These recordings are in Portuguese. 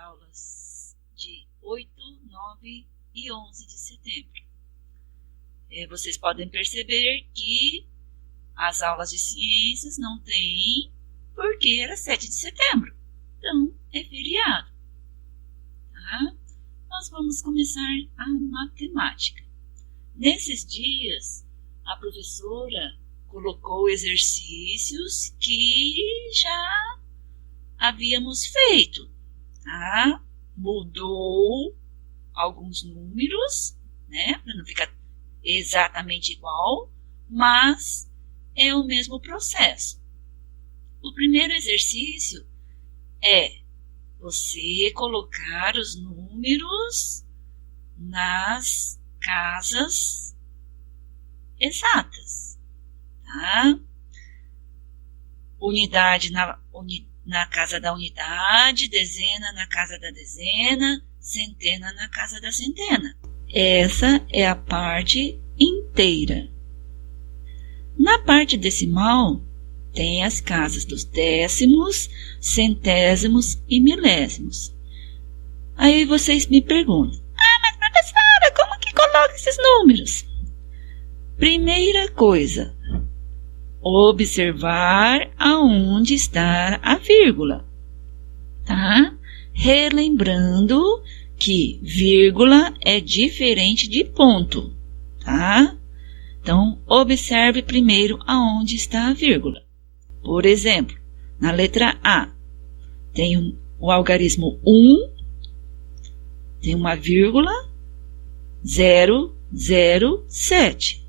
aulas de 8, 9 e 11 de setembro. Vocês podem perceber que as aulas de ciências não tem, porque era 7 de setembro. Então, é feriado. Tá? Nós vamos começar a matemática. Nesses dias, a professora colocou exercícios que já havíamos feito. Tá? Mudou alguns números, né, para não ficar exatamente igual, mas é o mesmo processo. O primeiro exercício é você colocar os números nas casas exatas, tá? Unidade na casa da unidade, dezena na casa da dezena, centena na casa da centena. Essa é a parte inteira. Na parte decimal, tem as casas dos décimos, centésimos e milésimos. Aí vocês me perguntam, mas professora, como que coloca esses números? Primeira coisa, observar aonde está a vírgula, tá? Relembrando que vírgula é diferente de ponto, tá? Então, observe primeiro aonde está a vírgula. Por exemplo, na letra A, tem o algarismo 1, tem uma vírgula, 007.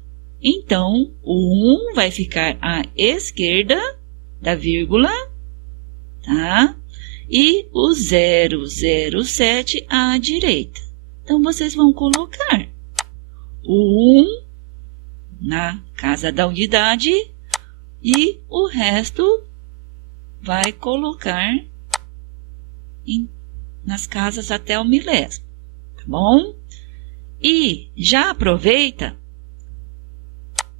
Então, o 1 vai ficar à esquerda da vírgula, tá? E o 007 à direita. Então, vocês vão colocar o 1 na casa da unidade e o resto vai colocar nas casas até o milésimo, tá bom? E já aproveita,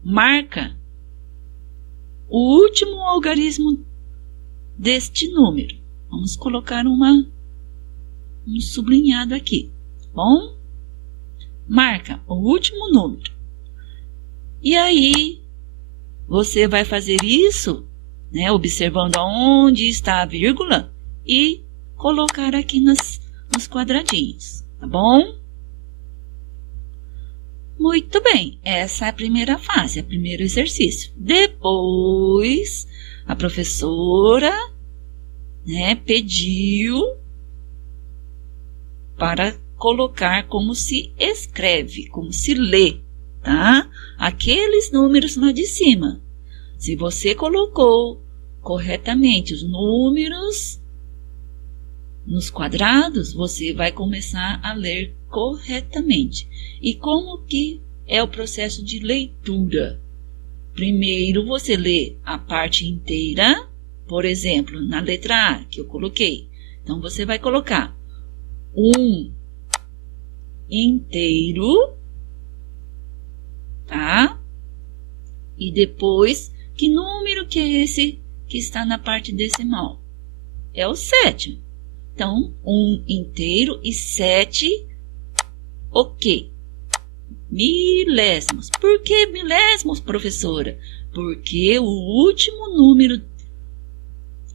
marca o último algarismo deste número. Vamos colocar um sublinhado aqui, tá bom? Marca o último número. E aí, você vai fazer isso, né, observando aonde está a vírgula e colocar aqui nos quadradinhos, tá bom? Muito bem, essa é a primeira fase, é o primeiro exercício. Depois, a professora, né, pediu para colocar como se escreve, como se lê, tá? Aqueles números lá de cima. Se você colocou corretamente os números nos quadrados, você vai começar a ler corretamente. E como que é o processo de leitura? Primeiro você lê a parte inteira, por exemplo, na letra A que eu coloquei. Então você vai colocar 1 inteiro, tá? E depois, que número que é esse que está na parte decimal? É o 7. Então, 1 inteiro e 7, o quê? Milésimos. Por que milésimos, professora? Porque o último número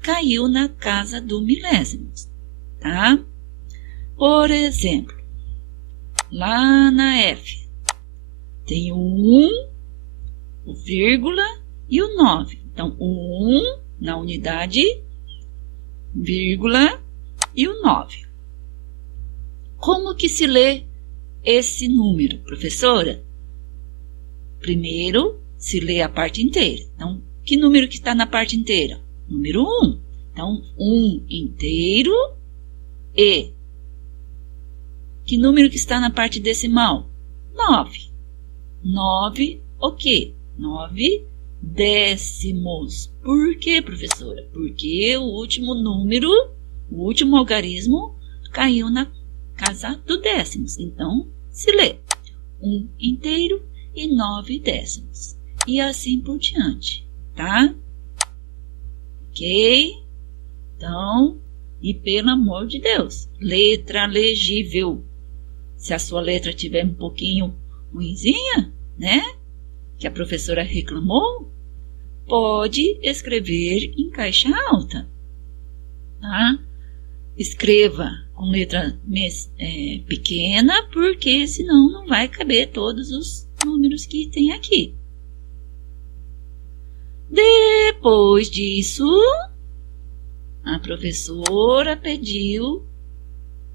caiu na casa do milésimos, tá? Por exemplo, lá na F, tem o 1, o vírgula e o 9. Então, o 1 na unidade, vírgula e o 9. Como que se lê esse número, professora? Primeiro, se lê a parte inteira. Então, que número que está na parte inteira? Número 1. Então, 1 inteiro e... Que número que está na parte decimal? 9. 9, o quê? 9 décimos. Por quê, professora? Porque o último número, o último algarismo, caiu na casa do décimos. Então, se lê 1 inteiro e 9 décimos. E assim por diante, tá? Ok? Então, E pelo amor de Deus, letra legível. Se a sua letra tiver um pouquinho ruinzinha, né? Que a professora reclamou, pode escrever em caixa alta, tá? Escreva com letra pequena, porque senão não vai caber todos os números que tem aqui. Depois disso, a professora pediu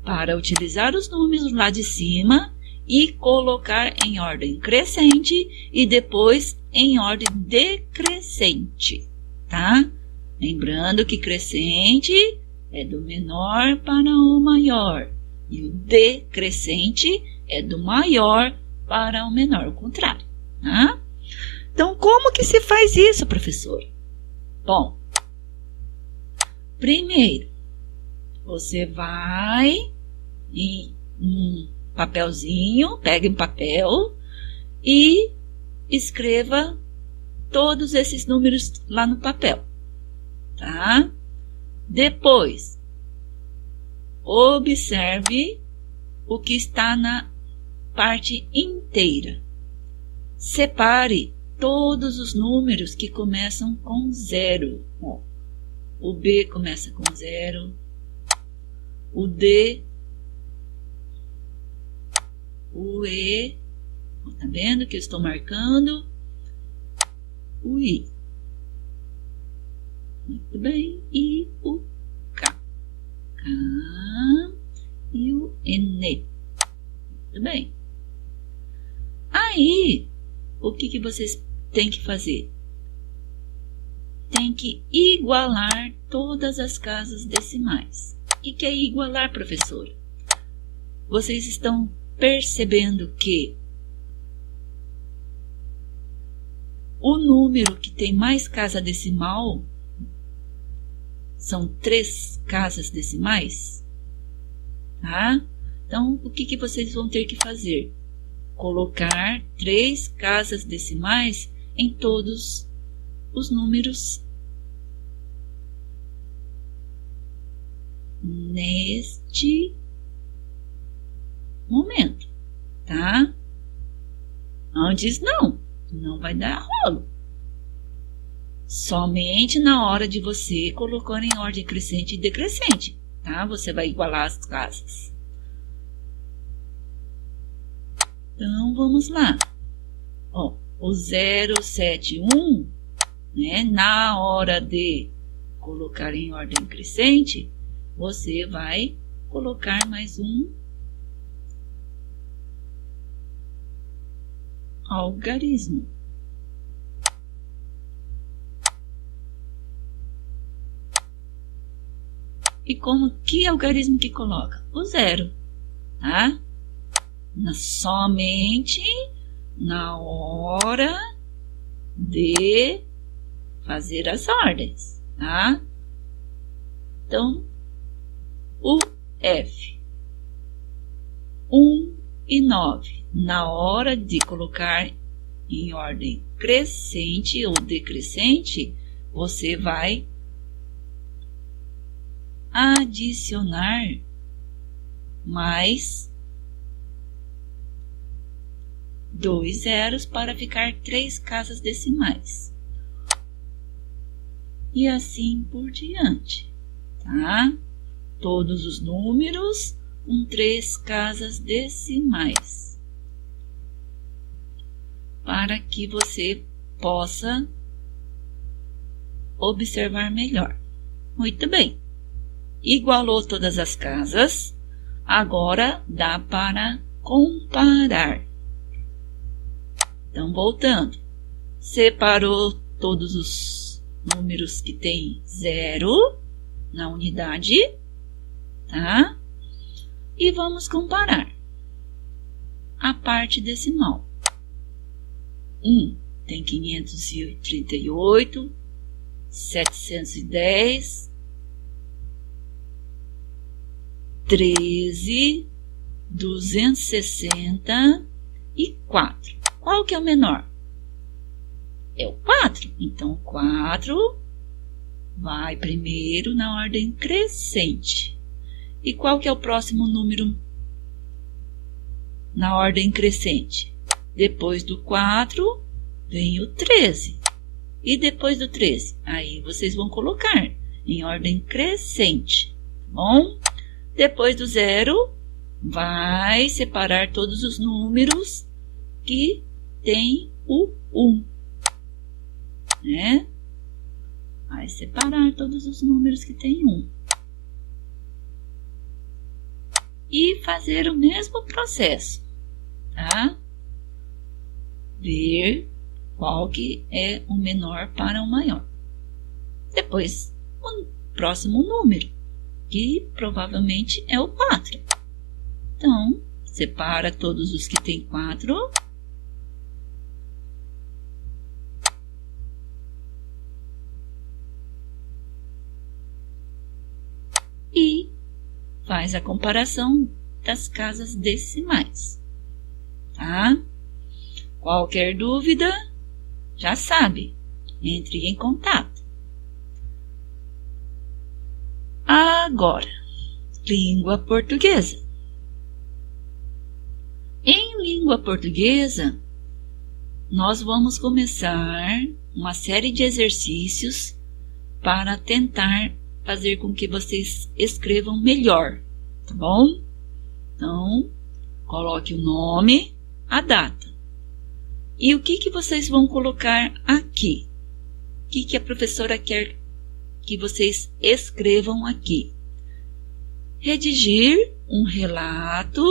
para utilizar os números lá de cima e colocar em ordem crescente e depois em ordem decrescente, tá? Lembrando que crescente é do menor para o maior e o decrescente é do maior para o menor, o contrário, tá? Então, como que se faz isso, professor? Bom, primeiro, você vai em um papelzinho, pegue um papel e escreva todos esses números lá no papel, tá? Depois, observe o que está na parte inteira. Separe todos os números que começam com 0. O B começa com 0, o D, o E, tá vendo que eu estou marcando? O I. Muito bem. E o K. K e o N. Muito bem. Aí, o que vocês têm que fazer? Tem que igualar todas as casas decimais. O que é igualar, professora? Vocês estão percebendo que o número que tem mais casa decimal são 3 casas decimais, tá? Então, o que vocês vão ter que fazer? Colocar 3 casas decimais em todos os números neste momento, tá? Antes não vai dar rolo. Somente na hora de você colocar em ordem crescente e decrescente, tá? Você vai igualar as casas. Então, vamos lá. Ó, o 071, né? Na hora de colocar em ordem crescente, você vai colocar mais um algarismo. E que algarismo que coloca? O 0, tá? Somente na hora de fazer as ordens, tá? Então, o F, 1 e 9, na hora de colocar em ordem crescente ou decrescente, você vai adicionar mais 2 zeros para ficar 3 casas decimais. E assim por diante, tá? Todos os números com 3 casas decimais. Para que você possa observar melhor. Muito bem. Igualou todas as casas. Agora dá para comparar. Então, voltando. Separou todos os números que tem 0 na unidade, tá? E vamos comparar a parte decimal. 1 tem 538, 710, 13, 260 e 4. Qual que é o menor? É o 4. Então, 4 vai primeiro na ordem crescente. E qual que é o próximo número na ordem crescente? Depois do 4 vem o 13. E depois do 13? Aí vocês vão colocar em ordem crescente, tá bom? Depois do 0, vai separar todos os números que tem o 1, né? Vai separar todos os números que tem 1. E fazer o mesmo processo, tá? Ver qual que é o menor para o maior. Depois, o próximo número, que provavelmente é o 4. Então, separa todos os que tem 4. E faz a comparação das casas decimais, tá? Qualquer dúvida, já sabe, entre em contato. Agora, língua portuguesa. Em língua portuguesa, nós vamos começar uma série de exercícios para tentar fazer com que vocês escrevam melhor, tá bom? Então, coloque o nome, a data. E o que vocês vão colocar aqui? O que a professora quer que vocês escrevam aqui? Redigir um relato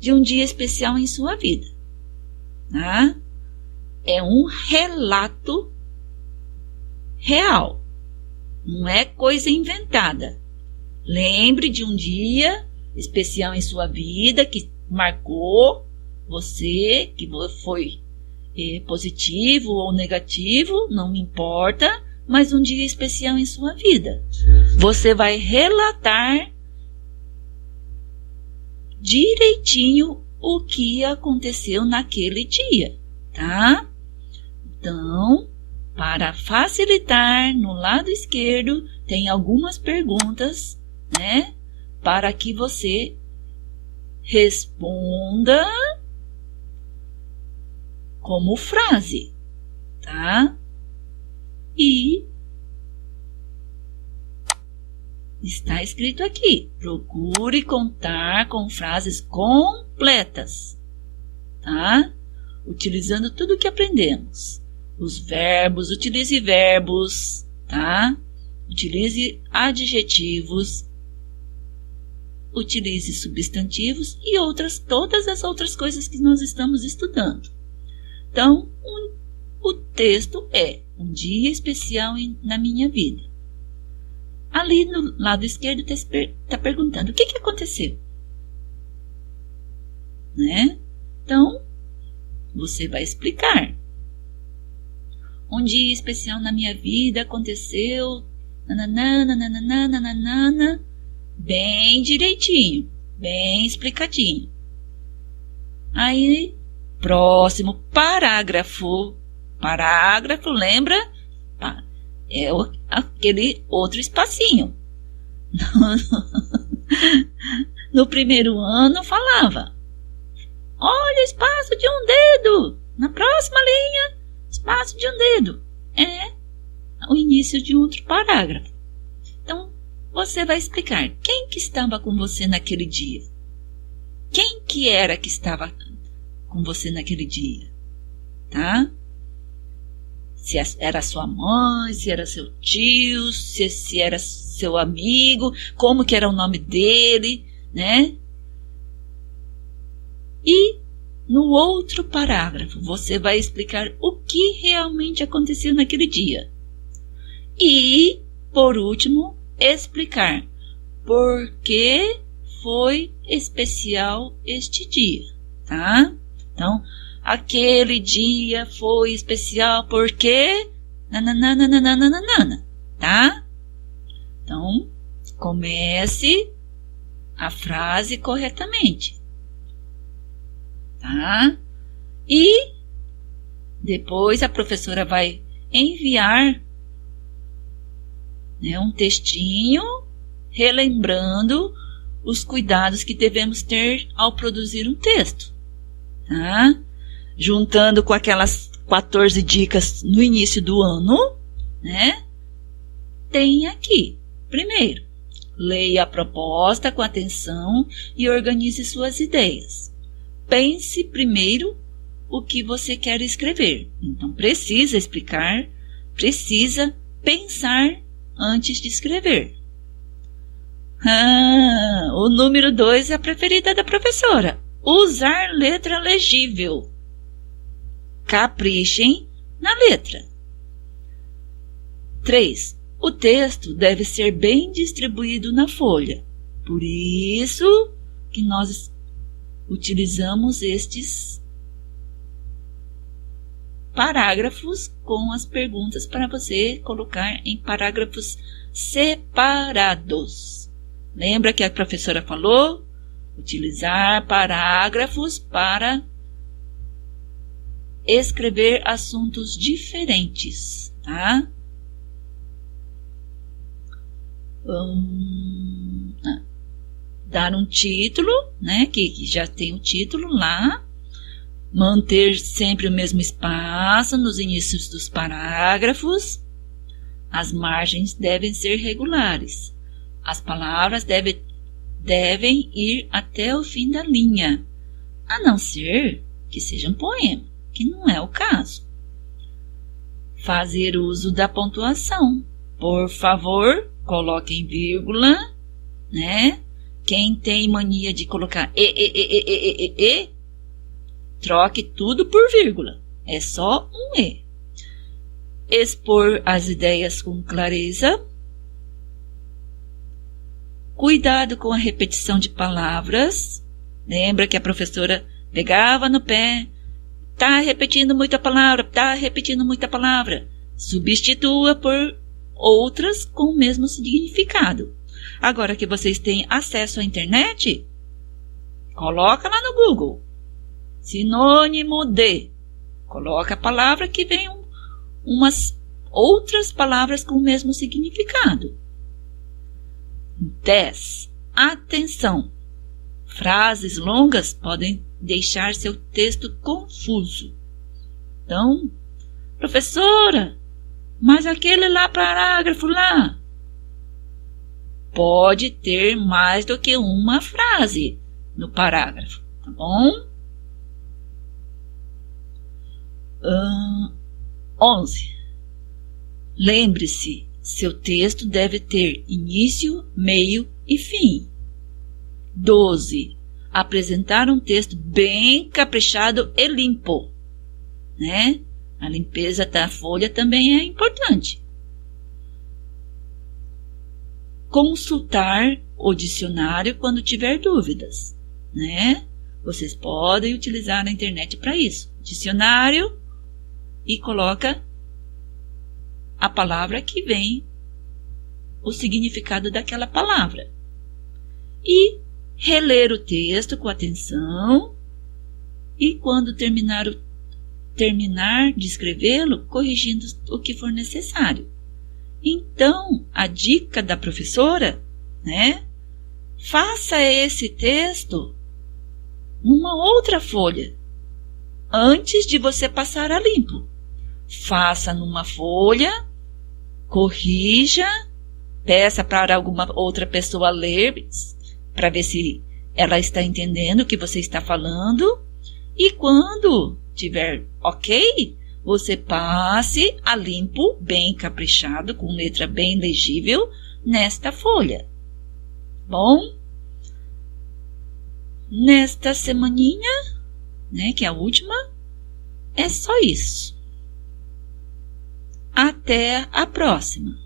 de um dia especial em sua vida, tá? É um relato real, não é coisa inventada. Lembre de um dia especial em sua vida que marcou você, que foi positivo ou negativo, não importa, mas um dia especial em sua vida. Você vai relatar direitinho o que aconteceu naquele dia, tá? Então, para facilitar, no lado esquerdo tem algumas perguntas, né? Para que você responda como frase, tá? E está escrito aqui: procure contar com frases completas, tá? Utilizando tudo que aprendemos. Os verbos, utilize verbos, tá? Utilize adjetivos, utilize substantivos e todas as outras coisas que nós estamos estudando. Então, o texto é um dia especial na minha vida. Ali no lado esquerdo está perguntando o que aconteceu, né? Então, você vai explicar. Um dia especial na minha vida aconteceu, nananana, bem direitinho, bem explicadinho. Aí, próximo parágrafo. Parágrafo, lembra? É aquele outro espacinho. No primeiro ano falava: olha, espaço de um dedo. Na próxima linha, espaço de um dedo. É o início de outro parágrafo. Então, você vai explicar quem que estava com você naquele dia. Quem que era que estava com você naquele dia, tá? Se era sua mãe, se era seu tio, se era seu amigo, como que era o nome dele, né? E no outro parágrafo, você vai explicar o que realmente aconteceu naquele dia. E, por último, explicar por que foi especial este dia, tá? Então, aquele dia foi especial porque nananana, tá? Então, comece a frase corretamente, tá? E depois a professora vai enviar né? Um textinho relembrando os cuidados que devemos ter ao produzir um texto, tá? Juntando com aquelas 14 dicas no início do ano, né? Tem aqui, primeiro, leia a proposta com atenção e organize suas ideias. Pense primeiro o que você quer escrever. Então, precisa explicar, precisa pensar antes de escrever. O número 2 é a preferida da professora. Usar letra legível. Caprichem na letra. 3. O texto deve ser bem distribuído na folha. Por isso que nós utilizamos estes parágrafos com as perguntas para você colocar em parágrafos separados. Lembra que a professora falou? Utilizar parágrafos para escrever assuntos diferentes, tá? Dar um título, né? Que já tem o título lá. Manter sempre o mesmo espaço nos inícios dos parágrafos. As margens devem ser regulares. As palavras devem ir até o fim da linha, a não ser que seja um poema, que não é o caso. Fazer uso da pontuação. Por favor, coloquem vírgula, né? Quem tem mania de colocar troque tudo por vírgula. É só um E. Expor as ideias com clareza. Cuidado com a repetição de palavras. Lembra que a professora pegava no pé. Tá repetindo muita palavra, tá repetindo muita palavra. Substitua por outras com o mesmo significado. Agora que vocês têm acesso à internet, coloca lá no Google. Sinônimo de. Coloca a palavra que vem umas outras palavras com o mesmo significado. 10. Atenção! Frases longas podem deixar seu texto confuso. Então, professora, mas aquele lá parágrafo lá pode ter mais do que uma frase no parágrafo, tá bom? 11. Lembre-se, seu texto deve ter início, meio e fim. 12. Apresentar um texto bem caprichado e limpo, né? A limpeza da folha também é importante. Consultar o dicionário quando tiver dúvidas, né? Vocês podem utilizar a internet para isso. Dicionário e coloca a palavra que vem, o significado daquela palavra. E reler o texto com atenção e quando terminar de escrevê-lo, corrigindo o que for necessário. Então, a dica da professora, né? Faça esse texto numa outra folha, antes de você passar a limpo. Faça numa folha, corrija, peça para alguma outra pessoa ler, para ver se ela está entendendo o que você está falando. E quando tiver ok, você passe a limpo, bem caprichado, com letra bem legível, nesta folha. Bom? Nesta semaninha, né, que é a última, é só isso. Até a próxima!